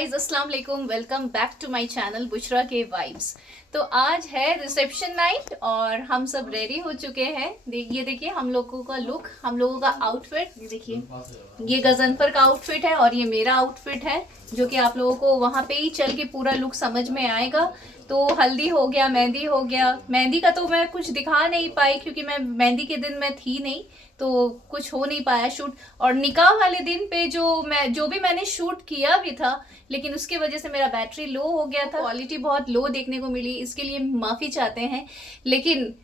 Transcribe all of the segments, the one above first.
Guys, अस्सलाम वालेकुम। Welcome back to my channel Bushra के वाइब्स। तो आज है रिसेप्शन नाइट और हम सब रेडी हो चुके हैं। देखिए हम लोगों का लुक, हम लोगों का आउटफिट। ये देखिए, ये गजनफर का आउटफिट है और ये मेरा आउटफिट है, जो कि आप लोगों को वहाँ पे ही चल के पूरा लुक समझ में आएगा। तो हल्दी हो गया, मेहंदी हो गया। मेहंदी का तो मैं कुछ दिखा नहीं पाई क्योंकि मैं मेहंदी के दिन मैं थी नहीं, तो कुछ हो नहीं पाया शूट। और निकाह वाले दिन पे जो भी मैंने शूट किया भी था, लेकिन उसके वजह से मेरा बैटरी लो हो गया था, क्वालिटी बहुत लो देखने को मिली, इसके लिए माफ़ी चाहते हैं। लेकिन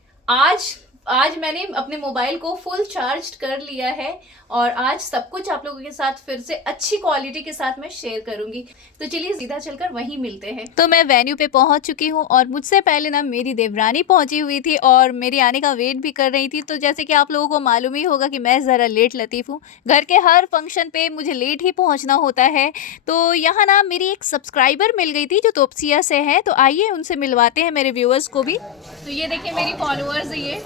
आज मैंने अपने मोबाइल को फुल चार्ज कर लिया है और आज सब कुछ आप लोगों के साथ फिर से अच्छी क्वालिटी के साथ मैं शेयर करूंगी। तो चलिए सीधा चलकर वहीं मिलते हैं। तो मैं वेन्यू पे पहुंच चुकी हूं और मुझसे पहले ना मेरी देवरानी पहुंची हुई थी और मेरे आने का वेट भी कर रही थी। तो जैसे कि आप लोगों को मालूम ही होगा कि मैं ज़रा लेट लतीफ़ हूँ, घर के हर फंक्शन पे मुझे लेट ही पहुँचना होता है। तो यहाँ ना मेरी एक सब्सक्राइबर मिल गई थी जो तोपसिया से है, तो आइए उनसे मिलवाते हैं मेरे व्यूअर्स को भी। तो ये देखिए मेरी फॉलोअर्स है ये।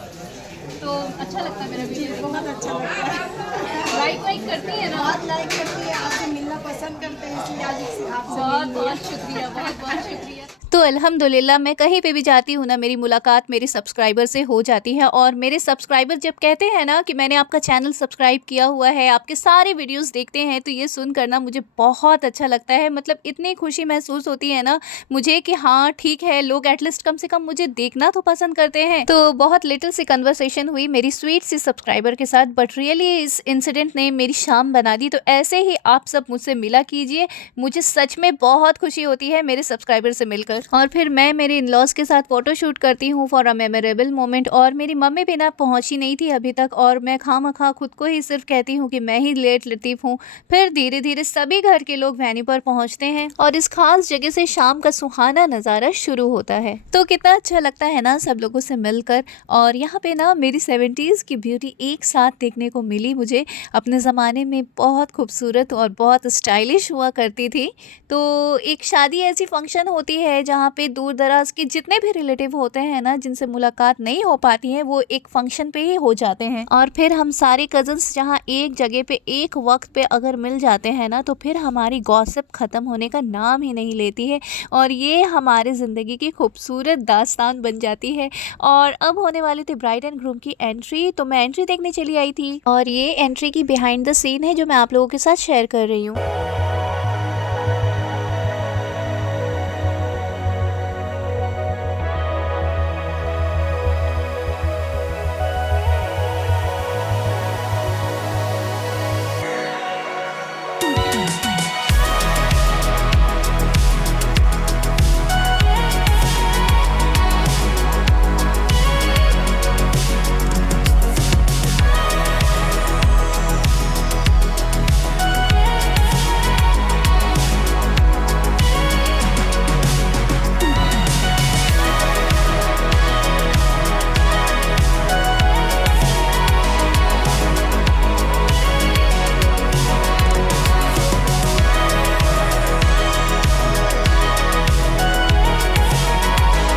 तो अच्छा लगता है मेरा वीडियो, बहुत अच्छा लगता है। लाइक करती है ना, बहुत लाइक करती है, आपसे मिलना पसंद करते हैं, इसलिए आज आपसे बहुत मिल लिया। बहुत शुक्रिया, बहुत शुक्रिया। तो अल्हम्दुलिल्लाह मैं कहीं पे भी जाती हूँ ना, मेरी मुलाकात मेरे सब्सक्राइबर से हो जाती है। और मेरे सब्सक्राइबर जब कहते हैं ना कि मैंने आपका चैनल सब्सक्राइब किया हुआ है, आपके सारे वीडियोस देखते हैं, तो ये सुनकर ना मुझे बहुत अच्छा लगता है। मतलब इतनी खुशी महसूस होती है ना मुझे कि हाँ ठीक है, लोग एटलीस्ट कम से कम मुझे देखना तो पसंद करते हैं। तो बहुत लिटिल सी कन्वर्सेशन हुई मेरी स्वीट सी सब्सक्राइबर के साथ, बट रियली इस इंसिडेंट ने मेरी शाम बना दी। तो ऐसे ही आप सब मुझसे मिला कीजिए, मुझे सच में बहुत खुशी होती है मेरे सब्सक्राइबर से मिलकर। और फिर मैं मेरे इन लॉज के साथ फ़ोटो शूट करती हूँ फॉर अ मेमोरेबल मोमेंट। और मेरी मम्मी भी ना पहुँची नहीं थी अभी तक, और मैं खामखा खुद को ही सिर्फ कहती हूँ कि मैं ही लेट लतीफ़ हूँ। फिर धीरे धीरे सभी घर के लोग वेन्यू पर पहुँचते हैं और इस खास जगह से शाम का सुहाना नज़ारा शुरू होता है। तो कितना अच्छा लगता है ना सब लोगों से मिलकर। और यहाँ पे ना मेरी 70s की ब्यूटी एक साथ देखने को मिली मुझे। अपने ज़माने में बहुत खूबसूरत और बहुत स्टाइलिश हुआ करती थी। तो एक शादी ऐसी फंक्शन होती है जहाँ पे दूर दराज के जितने भी रिलेटिव होते हैं ना, जिनसे मुलाकात नहीं हो पाती है, वो एक फंक्शन पे ही हो जाते हैं। और फिर हम सारे कजन्स जहाँ एक जगह पे एक वक्त पे अगर मिल जाते हैं ना, तो फिर हमारी गॉसिप ख़त्म होने का नाम ही नहीं लेती है और ये हमारे ज़िंदगी की खूबसूरत दास्तान बन जाती है। और अब होने वाली थी ब्राइड एंड ग्रूम की एंट्री, तो मैं एंट्री देखने चली आई थी और ये एंट्री की बिहाइंड द सीन है जो मैं आप लोगों के साथ शेयर कर रही हूँ।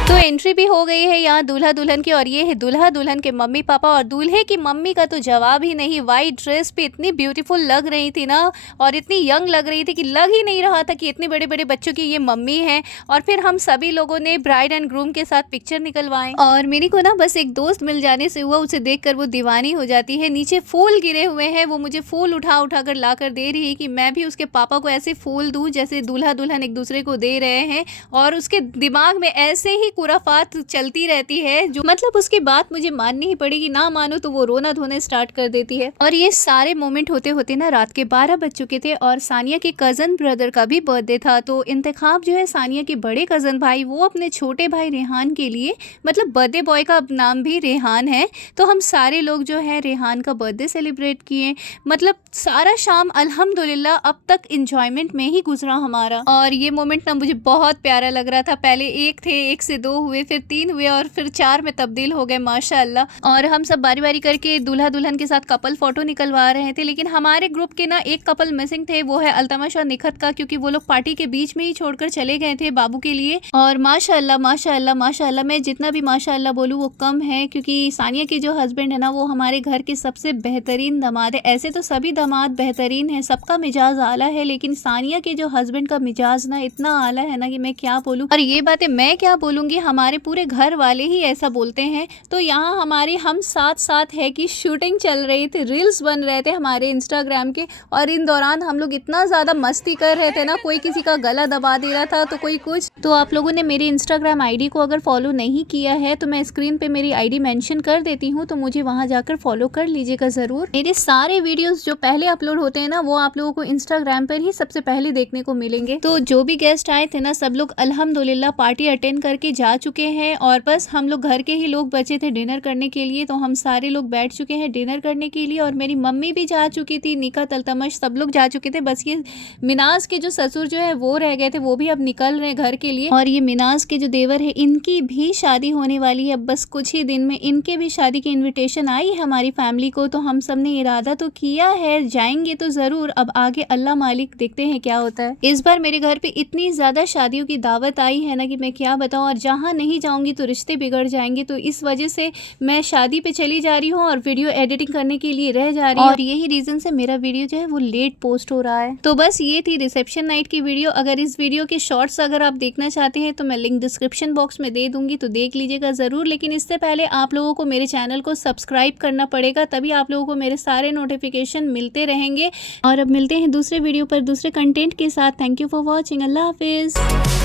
तो एंट्री भी हो गई है यहाँ दूल्हा दुल्हन की, और ये है दूल्हा दुल्हन के मम्मी पापा। और दूल्हे की मम्मी का तो जवाब ही नहीं, वाइट ड्रेस पे इतनी ब्यूटीफुल लग रही थी ना, और इतनी यंग लग रही थी कि लग ही नहीं रहा था कि इतने बड़े बड़े बच्चों की ये मम्मी है। और फिर हम सभी लोगों ने ब्राइड एंड ग्रूम के साथ पिक्चर निकलवाए और मेरी को ना बस एक दोस्त मिल जाने से हुआ, उसे देखकर वो दीवानी हो जाती है। नीचे फूल गिरे हुए हैं, वो मुझे फूल उठा उठा कर ला कर दे रही है कि मैं भी उसके पापा को ऐसे फूल दूँ जैसे दूल्हा दुल्हन एक दूसरे को दे रहे हैं। और उसके दिमाग में ऐसे ही खुराफात चलती रहती है, जो मतलब उसकी बात मुझे माननी ही पड़ेगी, ना मानो तो वो रोना धोना स्टार्ट कर देती है। और ये सारे मोमेंट होते होते ना रात के 12 बज चुके थे और सानिया के कज़न ब्रदर का भी बर्थडे था। तो इंतखाब जो है सानिया के बड़े कज़न भाई, वो अपने छोटे भाई रेहान के लिए, मतलब बर्थडे बॉय का नाम भी रेहान है, तो हम सारे लोग जो है रेहान का बर्थडे सेलिब्रेट किए। मतलब सारा शाम अल्हम्दुलिल्लाह अब तक इंजॉयमेंट में ही गुजरा हमारा। और ये मोमेंट ना मुझे बहुत प्यारा लग रहा था। पहले एक थे, एक से दो हुए, हुए, फिर 3 हुए और फिर 4 में तब्दील हो गए माशाअल्लाह। और हम सब बारी-बारी करके दूल्हा दुल्हन के साथ कपल फ़ोटो निकलवा रहे थे, लेकिन हमारे ग्रुप के ना एक कपल मिसिंग थे, वो है अल्तमश और निखत का, क्योंकि वो लोग पार्टी के बीच में ही छोड़कर चले गए थे बाबू के लिए। और माशाअल्लाह माशाअल्लाह माशाअल्लाह, मैं जितना भी माशाअल्लाह बोलूँ वो कम है, क्योंकि सानिया के जो हस्बैंड है ना वो हमारे घर के सबसे बेहतरीन दामाद है। ऐसे तो सभी दामाद बेहतरीन हैं, सबका मिजाज आला है, लेकिन सानिया के जो हस्बैंड का मिजाज ना इतना आला है ना कि मैं क्या बोलूँ। और ये बातें मैं क्या बोलूँगी, हमारे पूरे घर वाले ही ऐसा बोलते हैं। तो यहाँ हमारी हम साथ है कि शूटिंग चल रही थी, रील्स बन रहे थे हमारे इंस्टाग्राम के, और इन दौरान हम लोग इतना ज़्यादा मस्ती कर रहे थे ना, कोई किसी का गला दबा दे रहा था तो कोई कुछ। तो आप लोगों ने मेरी इंस्टाग्राम आईडी को अगर फॉलो नहीं किया है तो मैं स्क्रीन पे मेरी आईडी मेंशन कर देती हूँ, तो मुझे वहाँ जाकर फॉलो कर लीजिएगा ज़रूर। मेरे सारे वीडियोस जो पहले अपलोड होते हैं ना वो आप लोगों को इंस्टाग्राम पर ही सबसे पहले देखने को मिलेंगे। तो जो भी गेस्ट आए थे ना सब लोग अल्हम्दुलिल्लाह पार्टी अटेंड करके जा चुके हैं, और बस हम लोग घर के ही लोग बचे थे डिनर करने के लिए। तो हम सारे लोग बैठ चुके हैं डिनर करने के लिए, और मेरी मम्मी भी जा चुकी थी, निकत अल्तमश सब लोग जा चुके थे। बस ये मिनाज के जो ससुर जो है वो रह गए थे, वो भी अब निकल रहे हैं घर के लिए। और ये मिनाज के जो देवर है इनकी भी शादी होने वाली है, बस कुछ ही दिन में इनके भी शादी की इनविटेशन आई है हमारी फैमिली को। तो हम सब ने इरादा तो किया है, जाएंगे तो ज़रूर, अब आगे अल्लाह मालिक देखते हैं क्या होता है। इस बार मेरे घर पे इतनी ज़्यादा शादियों की दावत आई है ना कि मैं क्या बताऊँ, और जहाँ नहीं जाऊँगी तो रिश्ते बिगड़ जाएंगे। तो इस वजह से मैं शादी पे चली जा रही हूँ और वीडियो एडिटिंग करने के लिए रह जा रही हूँ, और यही रीज़न से मेरा वीडियो जो है वो लेट पोस्ट हो रहा है। तो बस ये थी रिसेप्शन नाइट की वीडियो। अगर इस वीडियो के शॉर्ट्स अगर आप देखना चाहते हैं तो मैं लिंक डिस्क्रिप्शन बॉक्स में दे दूँगी, तो देख लीजिएगा ज़रूर। लेकिन इससे पहले आप लोगों को मेरे चैनल को सब्सक्राइब करना पड़ेगा, तभी आप लोगों को मेरे सारे नोटिफिकेशन मिलते रहेंगे। और अब मिलते हैं दूसरे वीडियो पर दूसरे कंटेंट के साथ। Thank you for watching. अल्लाह हाफिज़।